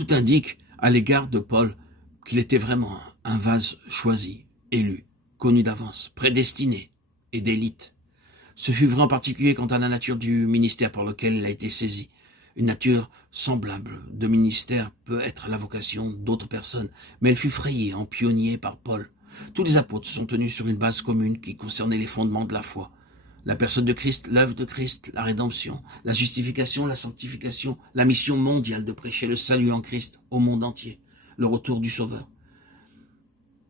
Tout indique à l'égard de Paul qu'il était vraiment un vase choisi, élu, connu d'avance, prédestiné et d'élite. Ce fut vrai en particulier quant à la nature du ministère par lequel il a été saisi. Une nature semblable de ministère peut être la vocation d'autres personnes, mais elle fut frayée en pionnier par Paul. Tous les apôtres sont tenus sur une base commune qui concernait les fondements de la foi. La personne de Christ, l'œuvre de Christ, la rédemption, la justification, la sanctification, la mission mondiale de prêcher le salut en Christ au monde entier, le retour du Sauveur.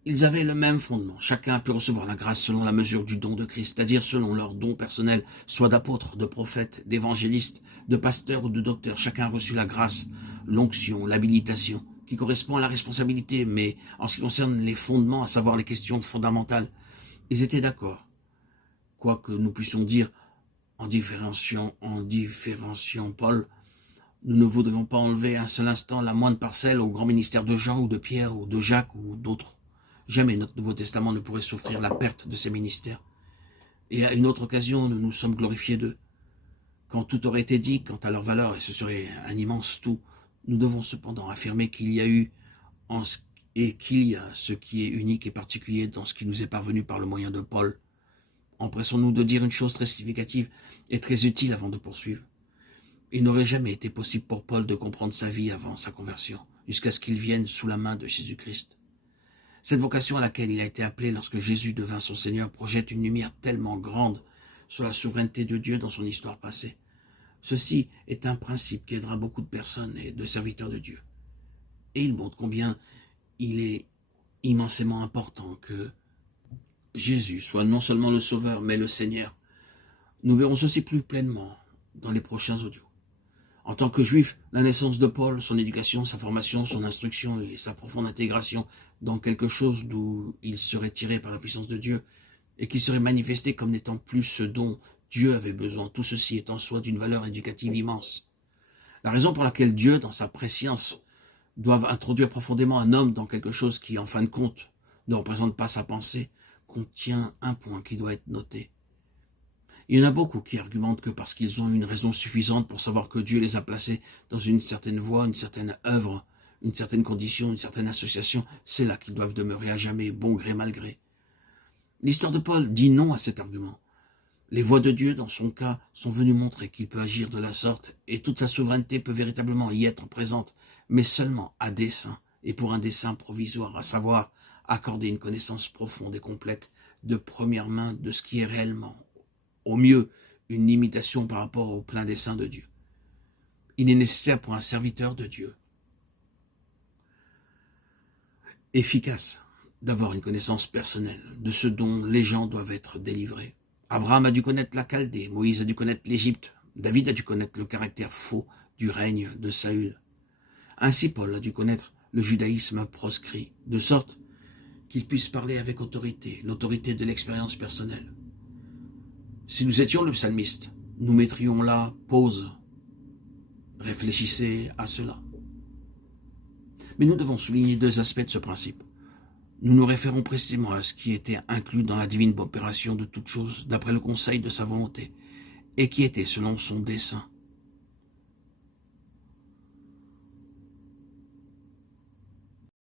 Ils avaient le même fondement. Chacun a pu recevoir la grâce selon la mesure du don de Christ, c'est-à-dire selon leur don personnel, soit d'apôtres, de prophètes, d'évangélistes, de pasteurs ou de docteurs. Chacun a reçu la grâce, l'onction, l'habilitation, qui correspond à la responsabilité, mais en ce qui concerne les fondements, à savoir les questions fondamentales, ils étaient d'accord. Quoi que nous puissions dire en différenciant Paul, nous ne voudrions pas enlever un seul instant la moindre parcelle au grand ministère de Jean ou de Pierre ou de Jacques ou d'autres. Jamais notre Nouveau Testament ne pourrait souffrir la perte de ces ministères. Et à une autre occasion, nous nous sommes glorifiés d'eux. Quand tout aurait été dit quant à leur valeur, et ce serait un immense tout, nous devons cependant affirmer qu'il y a eu et qu'il y a ce qui est unique et particulier dans ce qui nous est parvenu par le moyen de Paul. Empressons-nous de dire une chose très significative et très utile avant de poursuivre. Il n'aurait jamais été possible pour Paul de comprendre sa vie avant sa conversion, jusqu'à ce qu'il vienne sous la main de Jésus-Christ. Cette vocation à laquelle il a été appelé lorsque Jésus devint son Seigneur projette une lumière tellement grande sur la souveraineté de Dieu dans son histoire passée. Ceci est un principe qui aidera beaucoup de personnes et de serviteurs de Dieu. Et il montre combien il est immensément important que Jésus soit non seulement le Sauveur, mais le Seigneur. Nous verrons ceci plus pleinement dans les prochains audios. En tant que juif, la naissance de Paul, son éducation, sa formation, son instruction et sa profonde intégration dans quelque chose d'où il serait tiré par la puissance de Dieu et qui serait manifesté comme n'étant plus ce dont Dieu avait besoin, tout ceci est en soi d'une valeur éducative immense. La raison pour laquelle Dieu, dans sa prescience, doit introduire profondément un homme dans quelque chose qui, en fin de compte, ne représente pas sa pensée, contient un point qui doit être noté. Il y en a beaucoup qui argumentent que parce qu'ils ont une raison suffisante pour savoir que Dieu les a placés dans une certaine voie, une certaine œuvre, une certaine condition, une certaine association, c'est là qu'ils doivent demeurer à jamais, bon gré mal gré. L'histoire de Paul dit non à cet argument. Les voies de Dieu, dans son cas, sont venues montrer qu'il peut agir de la sorte et toute sa souveraineté peut véritablement y être présente, mais seulement à dessein et pour un dessein provisoire, à savoir accorder une connaissance profonde et complète de première main de ce qui est réellement, au mieux, une limitation par rapport au plein dessein de Dieu. Il est nécessaire pour un serviteur de Dieu efficace d'avoir une connaissance personnelle de ce dont les gens doivent être délivrés. Abraham a dû connaître la Chaldée, Moïse a dû connaître l'Égypte, David a dû connaître le caractère faux du règne de Saül. Ainsi Paul a dû connaître le judaïsme proscrit, de sorte qu'il puisse parler avec autorité, l'autorité de l'expérience personnelle. Si nous étions le psalmiste, nous mettrions là pause. Réfléchissez à cela. Mais nous devons souligner deux aspects de ce principe. Nous nous référons précisément à ce qui était inclus dans la divine opération de toutes choses, d'après le conseil de sa volonté, et qui était selon son dessein.